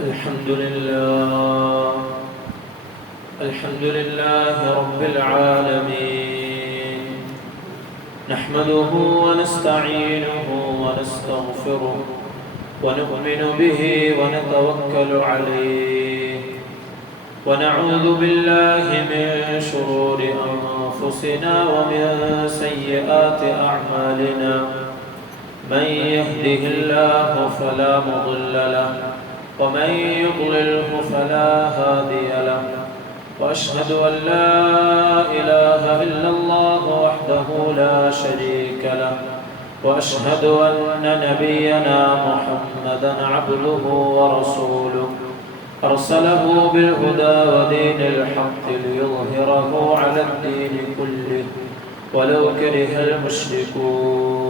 الحمد لله. الحمد لله رب العالمين. نحمده ونستعينه ونستغفره ونؤمن به ونتوكل عليه. ونعوذ بالله من شرور أنفسنا ومن سيئات أعمالنا. من يهده الله فلا مضل له ومن يضلله فلا هادي له. وأشهد أن لا إله إلا الله وحده لا شريك له. وأشهد أن نبينا محمدا عبده ورسوله. أرسله بالهدى ودين الحق ليظهره على الدين كله. ولو كره المشركون.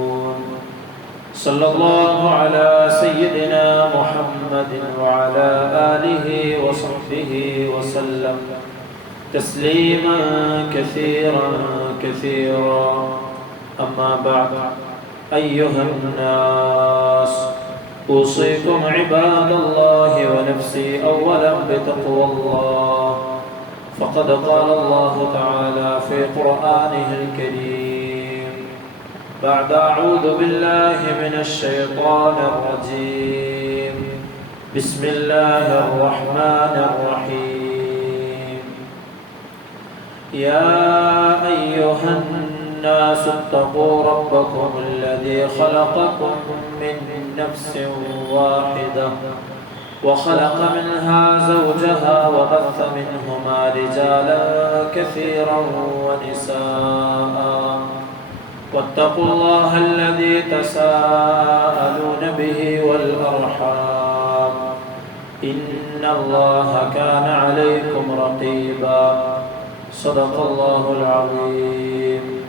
صلى الله على سيدنا محمد وعلى آله وصحبه وسلم تسليما كثيرا كثيرا. أما بعد أيها الناس أوصيكم عباد الله ونفسي أولا بتقوى الله. فقد قال الله تعالى في قرآنه الكريم بعد أعوذ بالله من الشيطان الرجيم. بسم الله الرحمن الرحيم. يا أيها الناس اتقوا ربكم الذي خلقكم من نفس واحدة وخلق منها زوجها وبث منهما رجالا كثيرا ونساء. واتقوا الله الذي تساءلون به والأرحام. إن الله كان عليكم رقيبا. صدق الله العظيم.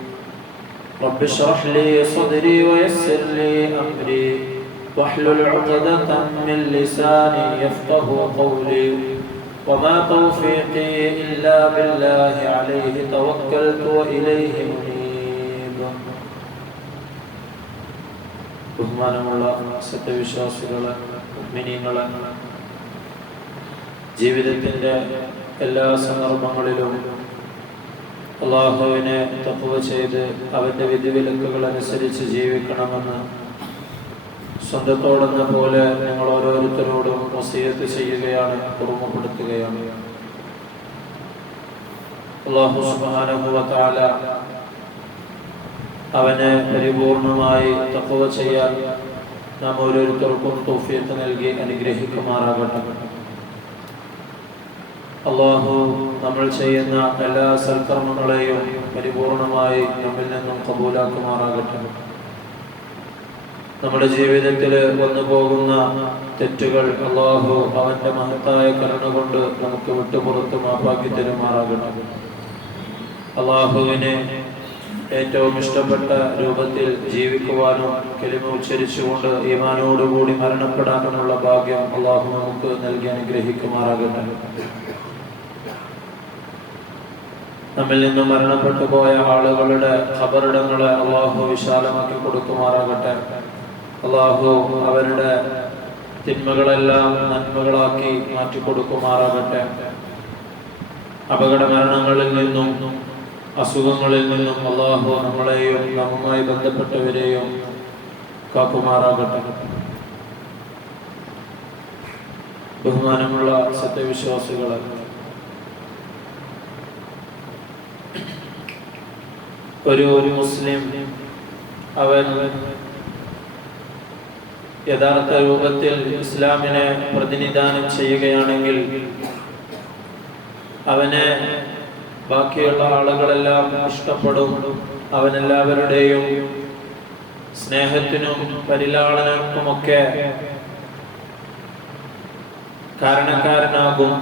رب اشرح لي صدري ويسر لي أمري. واحلل عقدة من لساني يفقه قولي. وما توفيقي إلا بالله عليه توكلت وإليه منيب. ബഹുമാനമുള്ള സത്യവിശ്വാസികളെ മിനിങ്ങൾ ജീവിതത്തിന്റെ എല്ലാ സന്ദർഭങ്ങളിലും അള്ളാഹുവിനെ തപ്പുവ ചെയ്ത് അവന്റെ വിധിവിലക്കുകൾ അനുസരിച്ച് ജീവിക്കണമെന്ന് സ്വന്തത്തോടെന്ന പോലെ ഞങ്ങൾ ഓരോരുത്തരോടും വസീയത്ത് ചെയ്യുകയാണ് ഓർമ്മപ്പെടുത്തുകയാണ് അള്ളാഹു സുബാനുഭവത്താല അവനെ പരിപൂർണമായി തപ്പുവ ചെയ്യാൻ നാം ഓരോരുത്തർക്കും തോഫിയത്ത് നൽകി അനുഗ്രഹിക്കുമാറാകട്ടെ. അള്ളാഹു നമ്മൾ ചെയ്യുന്ന എല്ലാ സൽക്കർമ്മങ്ങളെയും പരിപൂർണമായി നമ്മിൽ നിന്നും കബൂലാക്കുമാറാകട്ടെ. നമ്മുടെ ജീവിതത്തിൽ വന്നു പോകുന്ന തെറ്റുകൾ അള്ളാഹു അവന്റെ മഹത്തായ കരുണ കൊണ്ട് നമുക്ക് വിട്ടുപുറത്ത് മാപ്പാക്കി തരുമാറാകട്ടെ. അള്ളാഹുവിനെ ഏറ്റവും ഇഷ്ടപ്പെട്ട രൂപത്തിൽ ജീവിക്കുവാനും കെലിമ ഉച്ചരിച്ചുകൊണ്ട് ഈമാനോടുകൂടി മരണപ്പെടാനുമുള്ള ഭാഗ്യം അള്ളാഹു നമുക്ക് നൽകി അനുഗ്രഹിക്കുമാറാകട്ടെ. നമ്മിൽ നിന്ന് മരണപ്പെട്ടു പോയ ആളുകളുടെ ഖബറിടങ്ങളെ അള്ളാഹു വിശാലമാക്കി കൊടുക്കുമാറാകട്ടെ. അള്ളാഹു അവരുടെ തിന്മകളെല്ലാം നന്മകളാക്കി മാറ്റി കൊടുക്കുമാറാകട്ടെ അപകട മരണങ്ങളിൽ നിന്നും അസുഖങ്ങളിൽ നിന്നും അള്ളാഹു നമ്മളെയും നമ്മുമായി ബന്ധപ്പെട്ടവരെയും കാക്കുമാറാകട്ടെ. ബഹുമാനമുള്ള സത്യവിശ്വാസികളെ ഒരു ഒരു മുസ്ലിം അവൻ യഥാർത്ഥ രൂപത്തിൽ ഇസ്ലാമിനെ പ്രതിനിധാനം ചെയ്യുകയാണെങ്കിൽ അവനെ ബാക്കിയുള്ള ആളുകളെല്ലാം ഇഷ്ടപ്പെടും. അവനെല്ലാവരുടെയും സ്നേഹത്തിനും പരിലാളനക്കുമൊക്കെ കാരണക്കാരനാകും.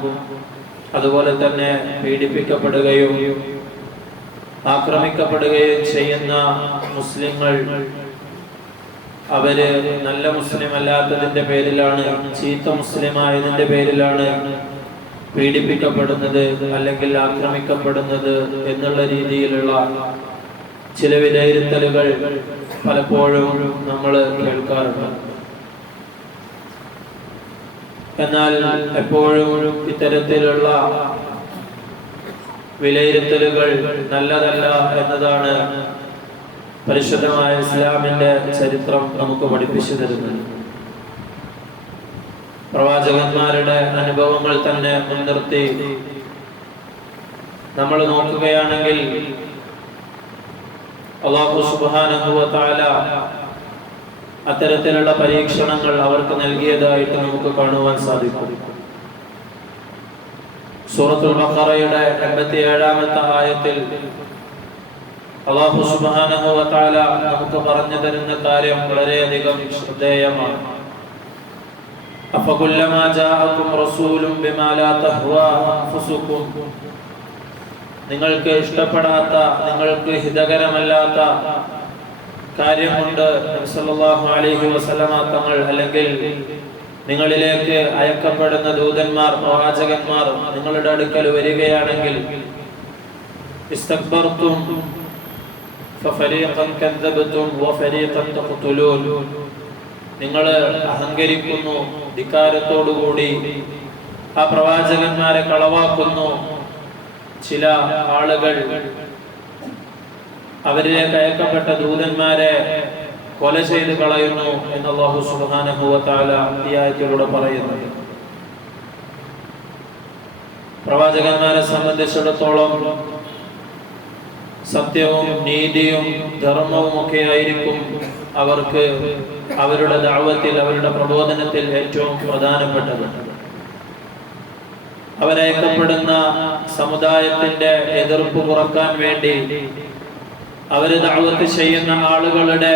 അതുപോലെ തന്നെ പീഡിപ്പിക്കപ്പെടുകയും ആക്രമിക്കപ്പെടുകയും ചെയ്യുന്ന മുസ്ലിങ്ങൾ അവർ നല്ല മുസ്ലിം അല്ലാത്തതിന്റെ പേരിലാണ് ചീത്ത മുസ്ലിം ആയതിന്റെ പേരിലാണ് പീഡിപ്പിക്കപ്പെടുന്നത് അല്ലെങ്കിൽ ആക്രമിക്കപ്പെടുന്നത് എന്നുള്ള രീതിയിലുള്ള ചില വിലയിരുത്തലുകൾ പലപ്പോഴും നമ്മൾ കേൾക്കാറുണ്ട്. എന്നാൽ എപ്പോഴും ഇത്തരത്തിലുള്ള വിലയിരുത്തലുകൾ നല്ലതല്ല എന്നതാണ് പരിശുദ്ധമായ ഇസ്ലാമിന്റെ ചരിത്രം നമുക്ക് പഠിപ്പിച്ചു തരുന്നത്. പ്രവാചകന്മാരുടെ അനുഭവങ്ങൾ തന്നെ മുൻനിർത്തി നമ്മൾ നോക്കുകയാണെങ്കിൽ അള്ളാഹു സുബാനുഭവത്താല അത്തരത്തിലുള്ള പരീക്ഷണങ്ങൾ അവർക്ക് നൽകിയതായിട്ട് നമുക്ക് കാണുവാൻ സാധിക്കും. സൂറത്തുൽ ബഖറയുടെ എൺപത്തി ഏഴാമത്തെ ആയത്തിൽ അള്ളാഹു തആല നമുക്ക് പറഞ്ഞു തരുന്ന കാര്യം വളരെയധികം ശ്രദ്ധേയമാണ്. അഫകുല്ലമാ جاءكم رسول بما لا تهوى أنفسكم. നിങ്ങൾക്ക് ഇഷ്ടപ്പെടാത്ത നിങ്ങൾക്ക് ഹിതകരമല്ലാത്ത കാര്യമുണ്ട്. നബി സല്ലല്ലാഹു അലൈഹി വസല്ലമ തങ്ങൾ അല്ലെങ്കിൽ നിങ്ങളിലേക്ക് അയക്കപ്പെടുന്ന ദൂതന്മാർ പ്രവാചകന്മാർ നിങ്ങളുടെ അടുക്കൽ വരികയാണെങ്കിൽ ഇസ്തക്ബർതും ഫഫരീഖൻ കദ്ദബ്തും വഫരീഖൻ തഖ്തുലൂൻ. നിങ്ങൾ അഹങ്കരിക്കുന്നു. ധിക്കാരത്തോടുകൂടി ആ പ്രവാചകന്മാരെ കളവാക്കുന്നു. ചില ആളുകൾ അവരിലേക്ക് അയക്കപ്പെട്ട ദൂതന്മാരെ കൊല ചെയ്ത് കളയുന്നു എന്ന് അള്ളാഹു ഈ ആയത്തിലൂടെ പറയുന്നത് പ്രവാചകന്മാരെ സംബന്ധിച്ചിടത്തോളം സത്യവും നീതിയും ധർമ്മവും ഒക്കെ ആയിരിക്കും അവർക്ക് അവരുടെ ദാവത്തിൽ അവരുടെ പ്രബോധനത്തിൽ ഏറ്റവും പ്രധാനപ്പെട്ടത്. അവരയക്കപ്പെടുന്ന സമുദായത്തിന്റെ എതിർപ്പ് കുറയ്ക്കാൻ വേണ്ടി അവർ ദാവത്ത് ചെയ്യുന്ന ആളുകളുടെ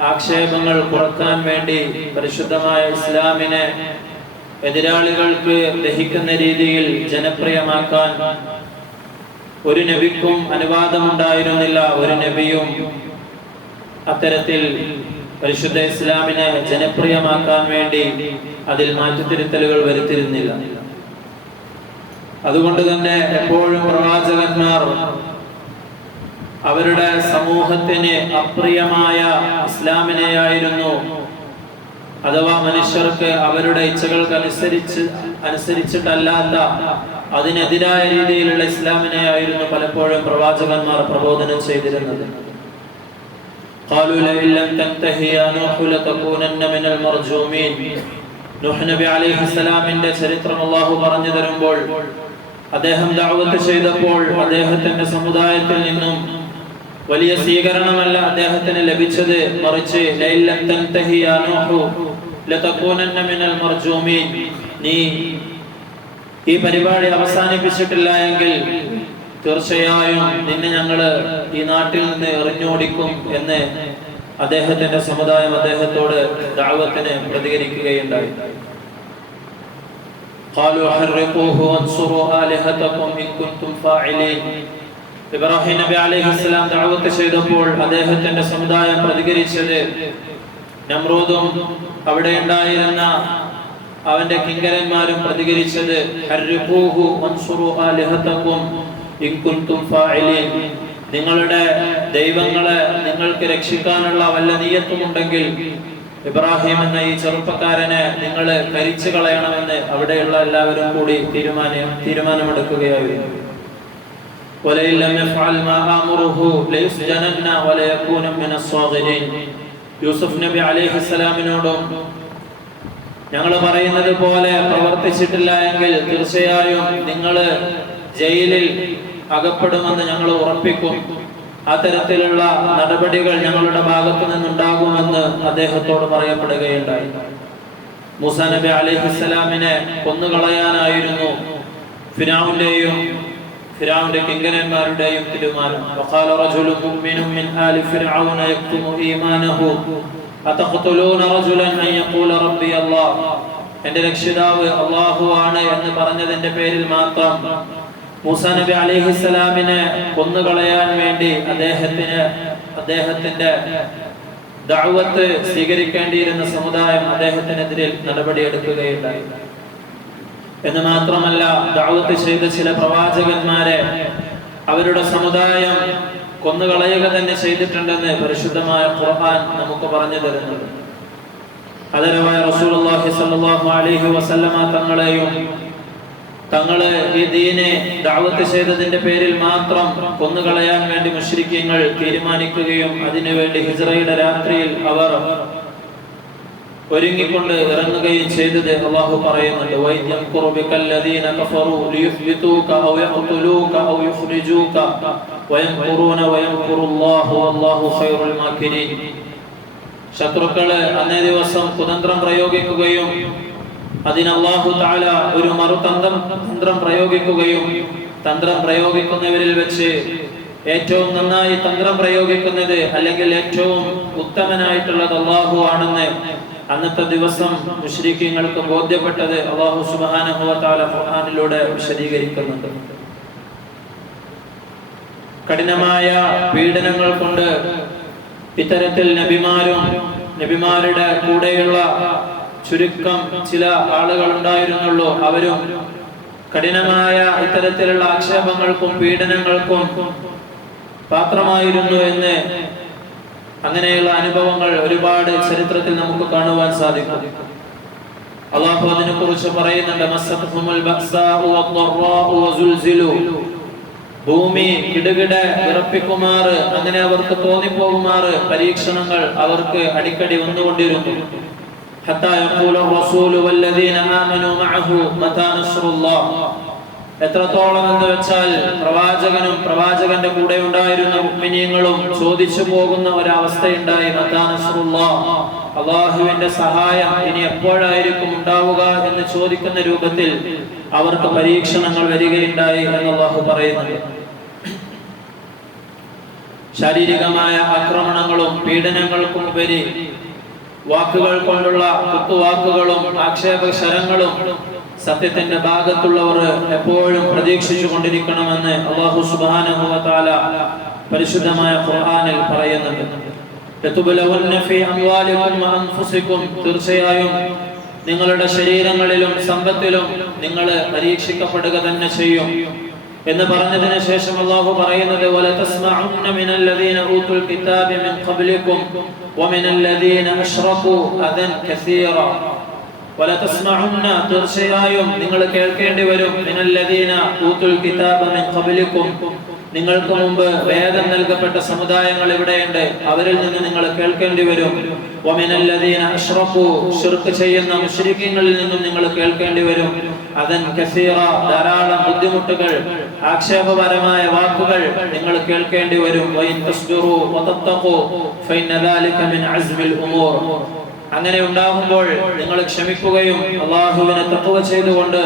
ആക്ഷേപങ്ങൾ കുറയ്ക്കാൻ വേണ്ടി പരിശുദ്ധമായ ഇസ്ലാമിനെ എതിരാളികൾക്ക് ദഹിക്കുന്ന രീതിയിൽ ജനപ്രിയമാക്കാൻ ഒരു നബിക്കും അനുവാദമുണ്ടായിരുന്നില്ല. ഒരു നബിയും അത്തരത്തിൽ പരിശുദ്ധ ഇസ്ലാമിനെ ജനപ്രിയമാക്കാൻ വേണ്ടി അതിൽ മാറ്റത്തിരുത്തലുകൾ വരുത്തിരുന്നില്ല അതുകൊണ്ട് തന്നെ എപ്പോഴും പ്രവാചകന്മാർ അവരുടെ സമൂഹത്തിന് അപ്രിയമായ ഇസ്ലാമിനെയായിരുന്നു അഥവാ മനുഷ്യർക്ക് അവരുടെ ഇച്ഛകൾക്ക് അനുസരിച്ച് അനുസരിച്ചിട്ടല്ലാത്ത അതിനെതിരായ രീതിയിലുള്ള ഇസ്ലാമിനെയായിരുന്നു പലപ്പോഴും പ്രവാചകന്മാർ പ്രബോധനം ചെയ്തിരുന്നത്. قالوا لئن لم تنتهي يا نوح لتكونن من المرجومين നൂഹ് നബി അലൈഹി സ്വലാമിന്റെ ചരിത്രം അള്ളാഹു പറഞ്ഞു തരുമ്പോൾ അദ്ദേഹം ദഅവത്ത് ചെയ്തപ്പോൾ അദ്ദേഹത്തിന്റെ സമുദായത്തിൽ നിന്നും വലിയ സ്വീകരണമല്ല അദ്ദേഹത്തിന് ലഭിച്ചത് മറിച്ച് ലൈലം തൻതഹി യാ നൂഹു ലതകൂനന്ന മിനൽ മർജൂമീൻ നീ ഈ പരിപാടി അവസാനിപ്പിച്ചിട്ടില്ല എങ്കിൽ തീർച്ചയായും നിന്നെ ഞങ്ങള് ഈ നാട്ടിൽ നിന്ന് എറിഞ്ഞോടിക്കും എന്ന് അദ്ദേഹത്തിന്റെ സമുദായം അദ്ദേഹത്തോട് ദാവത്തിന് പ്രതികരിക്കുകയുണ്ടായി قالوا حرقوه وانصروا آلهتكم إن كنتم فاعلين ഇബ്രാഹിം നബി അലൈഹി സ്വലാം ദഅവത്ത് ചെയ്തപ്പോൾ അദ്ദേഹത്തിന്റെ സമുദായം പ്രതികരിച്ചത് നമ്രൂദും അവിടെ ഉണ്ടായിരുന്ന അവന്റെ കിങ്കരന്മാരും പ്രതികരിച്ചത് ഹർരിഖൂഹു വൻസുറു ആലിഹതകും ഇൻ കുൻതും ഫാഇലീൻ നിങ്ങളുടെ ദൈവങ്ങളെ നിങ്ങൾക്ക് രക്ഷിക്കാനുള്ള വല്ല നീയത്തുമുണ്ടെങ്കിൽ ഇബ്രാഹിം എന്ന ഈ ചെറുപ്പക്കാരനെ നിങ്ങൾ കരിച്ചു കളയണമെന്ന് അവിടെയുള്ള എല്ലാവരും കൂടി തീരുമാനം തീരുമാനമെടുക്കുകയായിരുന്നു ولئن لم يفعل ما آمره ليسجنن وليكون من الصاغرين യൂസുഫ് നബി അലൈഹി സ്വലാമിനോടും ഞങ്ങൾ പറയുന്നത് പോലെ പ്രവർത്തിച്ചിട്ടില്ല എങ്കിൽ തീർച്ചയായും നിങ്ങൾ ജയിലിൽ അകപ്പെടുമെന്ന് ഞങ്ങൾ ഉറപ്പിക്കും. അത്തരത്തിലുള്ള നടപടികൾ ഞങ്ങളുടെ ഭാഗത്തു നിന്നുണ്ടാകുമെന്ന് അദ്ദേഹത്തോട് പറയപ്പെടുകയുണ്ടായി. മൂസ നബി അലിഹിസ്സലാമിനെ കൊന്നുകളയാനായിരുന്നു ഫിനാവിന്റെയും ഫിറാവിന്റെ കിങ്കനന്മാരുടെയും തീരുമാനം. എന്റെ രക്ഷിതാവ് അള്ളാഹു ആണ് എന്ന് പറഞ്ഞതിന്റെ പേരിൽ മാത്രം മൂസ നബി അലിഹിസ്സലാമിനെ കൊന്നുകളയാൻ വേണ്ടി അദ്ദേഹത്തിന് അദ്ദേഹത്തിന്റെ ദഅവത്ത് സ്വീകരിക്കേണ്ടിയിരുന്ന സമുദായം അദ്ദേഹത്തിനെതിരെ നടപടിയെടുക്കുകയുണ്ടായി. എന്ന് മാത്രമല്ല ദഅവത്ത് ചെയ്ത ചില പ്രവാചകന്മാരെ അവരുടെ സമുദായം കൊന്നുകളയുക തന്നെ ചെയ്തിട്ടുണ്ടെന്ന് പരിശുദ്ധമായ ഖുർആൻ നമുക്ക് പറഞ്ഞു തരുന്നത് റസൂലുള്ളാഹി സ്വല്ലല്ലാഹു അലൈഹി വസല്ലമ തങ്ങളെയും തങ്ങൾ ഈ ദീനെ ദാവത്ത് ചെയ്തതിന്റെ പേരിൽ മാത്രം കൊന്നുകളയാൻ വേണ്ടി മുഷ്രിക്കങ്ങൾ തീരുമാനിക്കുകയും അതിനുവേണ്ടി ഹിജ്റയുടെ രാത്രിയിൽ അവർ ഒരുങ്ങിക്കൊണ്ട് ഇറങ്ങുകയും ചെയ്തത് അള്ളാഹു പറയുന്നുണ്ട്. ശത്രുക്കൾ അന്നേ ദിവസം കുതന്ത്രം പ്രയോഗിക്കുകയും അതിന് അള്ളാഹു താല ഒരു മറുതന്ത്രം തന്ത്രം പ്രയോഗിക്കുകയും തന്ത്രം പ്രയോഗിക്കുന്നവരിൽ വെച്ച് ഏറ്റവും നന്നായി തന്ത്രം പ്രയോഗിക്കുന്നത് അല്ലെങ്കിൽ ഏറ്റവും ഉത്തമനായിട്ടുള്ളത് അള്ളാഹു ആണെന്ന് അന്നത്തെ ദിവസം മുഷ്രീഖ്യങ്ങൾക്ക് ബോധ്യപ്പെട്ടത് അള്ളാഹു സുബാനുഭവത്താല ഖുർആാനിലൂടെ വിശദീകരിക്കുന്നുണ്ട്. കഠിനമായ പീഡനങ്ങൾ കൊണ്ട് ഇത്തരത്തിൽ നബിമാരും നബിമാരുടെ കൂടെയുള്ള ചുരുക്കം ചില ആളുകൾ ഉണ്ടായിരുന്നുള്ളൂ അവരും കഠിനമായ ഇത്തരത്തിലുള്ള ആക്ഷേപങ്ങൾക്കും പീഡനങ്ങൾക്കും പാത്രമായിരുന്നു എന്ന് അങ്ങനെയുള്ള അനുഭവങ്ങൾ ഒരുപാട് ചരിത്രത്തിൽ നമുക്ക് കാണുവാൻ സാധിക്കും. അള്ളാഹു അതിനെ കുറിച്ച് പറയുന്നുണ്ട് ഭൂമി കിടുകിട വിറപ്പിക്കുമാറ് അങ്ങനെ അവർക്ക് തോന്നിപ്പോകുമാറ് പരീക്ഷണങ്ങൾ അവർക്ക് അടിക്കടി വന്നുകൊണ്ടിരുന്നു. حتى يقول الرسول والذين آمنوا معه متى نصر الله എത്രത്തോളം എന്ന് വെച്ചാൽ പ്രവാചകനും പ്രവാചകന്റെ കൂടെ ഉണ്ടായിരുന്ന മുഅ്മിനീങ്ങളും ചോദിച്ചു പോകുന്ന ഒരവസ്ഥയുണ്ടായി മത്താ നസ്റുല്ലാഹ് അള്ളാഹുവിന്റെ സഹായം ഇനി എപ്പോഴായിരിക്കും ഉണ്ടാവുക എന്ന് ചോദിക്കുന്ന രൂപത്തിൽ അവർക്ക് പരീക്ഷണങ്ങൾ വരികയുണ്ടായി എന്ന് അള്ളാഹു പറയുന്നുണ്ട് ശാരീരികമായ ആക്രമണങ്ങളും പീഡനങ്ങൾക്കും ഉപരി വാക്കുകൾ കൊണ്ടുള്ള കുത്തുവാക്കുകളും ആക്ഷേപശരങ്ങളും സത്യത്തിന്റെ ഭാഗത്തുള്ളവർ എപ്പോഴും പ്രതീക്ഷിച്ചു കൊണ്ടിരിക്കണമെന്ന് അള്ളാഹു തആല പരിശുദ്ധമായ ഖുർആനിൽ പറയുന്നുണ്ട്. തീർച്ചയായും നിങ്ങളുടെ ശരീരങ്ങളിലും സമ്പത്തിലും നിങ്ങൾ പരീക്ഷിക്കപ്പെടുക തന്നെ ചെയ്യും. എന്ന് പറഞ്ഞതിന് ശേഷം അള്ളാഹു പറയുന്നത് മിനല്ലദീന ഊതുൽ മിൻ അദൻ കസീറ. തീർച്ചയായും നിങ്ങൾ കേൾക്കേണ്ടി വരും ഊതുൽ കിതാബ മിൻ നിങ്ങൾക്ക് മുമ്പ് വേദം നൽകപ്പെട്ട സമുദായങ്ങൾ ഇവിടെയുണ്ട് അവരിൽ നിന്ന് നിങ്ങൾ കേൾക്കേണ്ടി വരും. ചെയ്യുന്ന മുശ്രിക്കീങ്ങളിൽ നിന്നും നിങ്ങൾ കേൾക്കേണ്ടി വരും. അതൻ കസീറ ധാരാളം ബുദ്ധിമുട്ടുകൾ ആക്ഷേപപരമായ വാക്കുകൾ നിങ്ങൾ കേൾക്കേണ്ടി വരും. അങ്ങനെ ഉണ്ടാകുമ്പോൾ നിങ്ങൾ ക്ഷമിക്കുകയും അള്ളാഹുവിനെ തത്വ ചെയ്തുകൊണ്ട്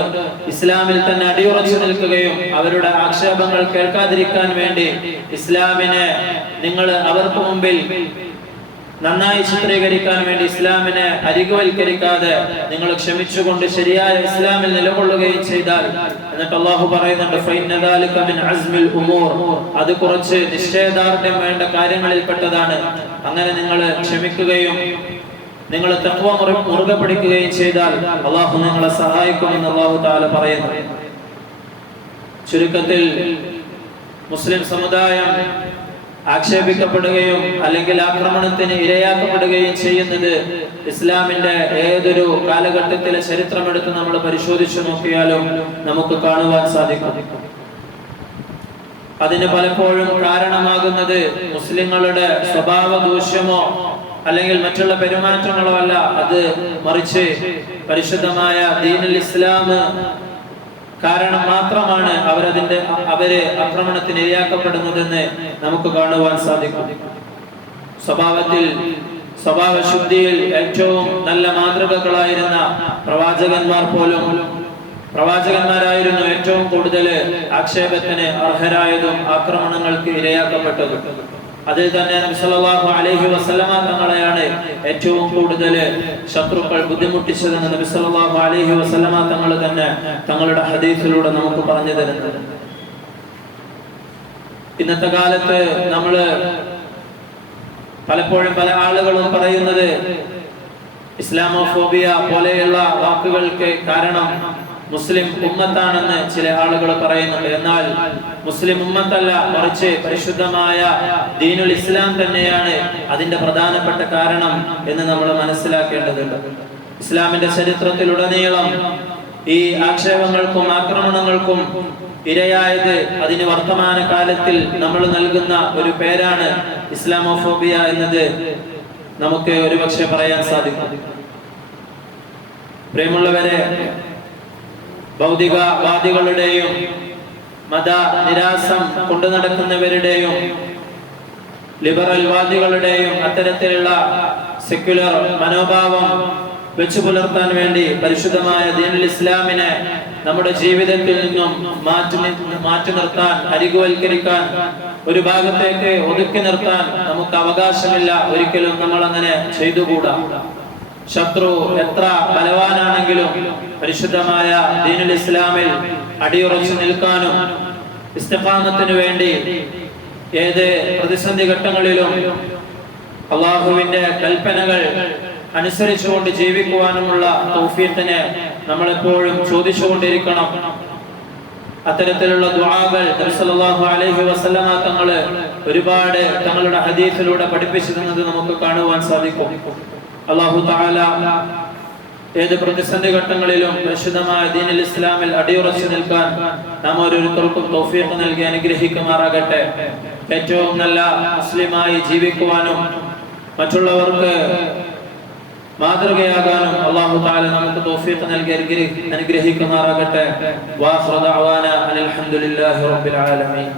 ഇസ്ലാമിൽ തന്നെ അടിയുറച്ചു നിൽക്കുകയും അവരുടെ ആക്ഷേപങ്ങൾ കേൾക്കാതിരിക്കാൻ വേണ്ടി ഇസ്ലാമിനെ നിങ്ങൾ അവർക്ക് മുമ്പിൽ നന്നായി ചിത്രീകരിക്കാൻ വേണ്ടി ഇസ്ലാമിനെ അരികുവൽക്കരിക്കാതെ നിങ്ങൾ ക്ഷമിച്ചുകൊണ്ട് ശരിയായ ഇസ്ലാമിൽ നിലകൊള്ളുകയും ചെയ്താൽ എന്നിട്ട് അള്ളാഹു പറയുന്നുണ്ട്. അത് കുറച്ച് നിശ്ചയദാർഢ്യം വേണ്ട കാര്യങ്ങളിൽപ്പെട്ടതാണ് അങ്ങനെ നിങ്ങൾ ക്ഷമിക്കുകയും നിങ്ങൾ തത്വ മുറുകെ പിടിക്കുകയും ചെയ്താൽ അള്ളാഹു നിങ്ങളെ സഹായിക്കുമെന്ന് അള്ളാഹു താല പറയുന്നു ചുരുക്കത്തിൽ മുസ്ലിം സമുദായം ആക്ഷേപിക്കപ്പെടുകയും അല്ലെങ്കിൽ ആക്രമണത്തിന് ഇരയാക്കപ്പെടുകയും ചെയ്യുന്നത് ഇസ്ലാമിന്റെ ഏതൊരു കാലഘട്ടത്തിലെ ചരിത്രമെടുത്ത് നമ്മൾ പരിശോധിച്ചു നോക്കിയാലും നമുക്ക് കാണുവാൻ സാധിക്കും. അതിന് പലപ്പോഴും കാരണമാകുന്നത് മുസ്ലിങ്ങളുടെ സ്വഭാവ ദൂഷ്യമോ അല്ലെങ്കിൽ മറ്റുള്ള പെരുമാറ്റങ്ങളോ അല്ല. അത് മറിച്ച് പരിശുദ്ധമായ ദീനുൽ ഇസ്ലാം കാരണം മാത്രമാണ് അവരതിന്റെ അവർ ആക്രമണത്തിന് ഇരയാക്കപ്പെടുന്നതെന്ന് നമുക്ക് കാണുവാൻ സാധിക്കും. സ്വഭാവത്തിൽ സ്വഭാവ ശുദ്ധിയിൽ ഏറ്റവും നല്ല മാതൃകകളായിരുന്ന പ്രവാചകന്മാർ പോലും പ്രവാചകന്മാരായിരുന്നു ഏറ്റവും കൂടുതൽ ആക്ഷേപത്തിന് അർഹരായതും ആക്രമണങ്ങൾക്ക് ഇരയാക്കപ്പെട്ടതും. അതിൽ തന്നെ നബി സല്ലല്ലാഹു അലൈഹി വസല്ലമ തങ്ങളെയാണ് ഏറ്റവും കൂടുതൽ ശത്രുക്കൾ ബുദ്ധിമുട്ടിച്ചതെന്ന് നബി അലഹി വസ്ലമ തങ്ങൾ തന്നെ തങ്ങളുടെ ഹദീസിലൂടെ നമുക്ക് പറഞ്ഞു തരുന്നത്. ഇന്നത്തെ കാലത്ത് നമ്മൾ പലപ്പോഴും പല ആളുകളും പറയുന്നത് ഇസ്ലാമോഫോബിയ പോലെയുള്ള വാക്കുകൾക്ക് കാരണം മുസ്ലിം ഉമ്മത്താണെന്ന് ചില ആളുകൾ പറയുന്നുണ്ട്. എന്നാൽ മുസ്ലിം ഉമ്മത്തല്ല മറിച്ച് പരിശുദ്ധമായ ദീനുൽ ഇസ്ലാം തന്നെയാണ് അതിന്റെ പ്രധാനപ്പെട്ട കാരണം എന്ന് നമ്മൾ മനസ്സിലാക്കേണ്ടതുണ്ട്. ഇസ്ലാമിന്റെ ചരിത്രത്തിലുടനീളം ഈ ആക്ഷേപങ്ങൾക്കും ആക്രമണങ്ങൾക്കും ഇരയായത് അതിന് വർത്തമാന കാലത്തിൽ നമ്മൾ നൽകുന്ന ഒരു പേരാണ് ഇസ്ലാമോഫോബിയ എന്നത് നമുക്ക് ഒരുപക്ഷെ പറയാൻ സാധിക്കും. പ്രിയമുള്ളവരെ ഭൗതികവാദികളുടെയും മത നിരാസം കൊണ്ടു നടക്കുന്നവരുടെയും ലിബറൽ വാദികളുടെയും അത്തരത്തിലുള്ള സെക്യുലർ മനോഭാവം വെച്ചു പുലർത്താൻ വേണ്ടി പരിശുദ്ധമായ ദീനുൽ ഇസ്ലാമിനെ നമ്മുടെ ജീവിതത്തിൽ നിന്നും മാറ്റി മാറ്റി നിർത്താൻ അരികുവൽക്കരിക്കാൻ ഒരു ഭാഗത്തേക്ക് ഒതുക്കി നിർത്താൻ നമുക്ക് അവകാശമില്ല. ഒരിക്കലും നമ്മൾ അങ്ങനെ ചെയ്തുകൂടാ. ശത്രു എത്ര ബലവാനാണെങ്കിലും പരിശുദ്ധമായ ദീനുൽ ഇസ്ലാമിൽ അടിയുറച്ചു നിൽക്കാനും ഇസ്തഫാമത്തിനു വേണ്ടി ഏത് പ്രതിസന്ധി ഘട്ടങ്ങളിലും അള്ളാഹുവിന്റെ കൽപ്പനകൾ അനുസരിച്ചുകൊണ്ട് ജീവിക്കുവാനുമുള്ള തൗഫീഖിനെ നമ്മളെപ്പോഴും ചോദിച്ചുകൊണ്ടിരിക്കണം. അത്തരത്തിലുള്ള ദുആകൾ നബി സല്ലല്ലാഹു അലൈഹി വസല്ലമ തങ്ങൾ ഒരുപാട് തങ്ങളുടെ ഹദീസിലൂടെ പഠിപ്പിച്ചിരുന്നത് നമുക്ക് കാണുവാൻ സാധിക്കും. അല്ലാഹു താല ഏത് പ്രതിസന്ധി ഘട്ടങ്ങളിലും പരിശുദ്ധമായ ദീനുൽ ഇസ്ലാമിൽ അടിയുറച്ചു നിൽക്കാൻ നാം ഓരോരുത്തർക്കും തൗഫീഖ് നൽകി അനുഗ്രഹിക്കുമാറാകട്ടെ. ഏറ്റവും നല്ല മുസ്ലിമായി ജീവിക്കുവാനും മറ്റുള്ളവർക്ക് മാതൃകയാകാനും അള്ളാഹു താല നമുക്ക് തൗഫീഖ് നൽകി അനുഗ്രഹി- അനുഗ്രഹിക്കുമാറാകട്ടെ. വാഹൃദ ഹംദുലില്ലാഹി റബ്ബിൽ ആലമീൻ.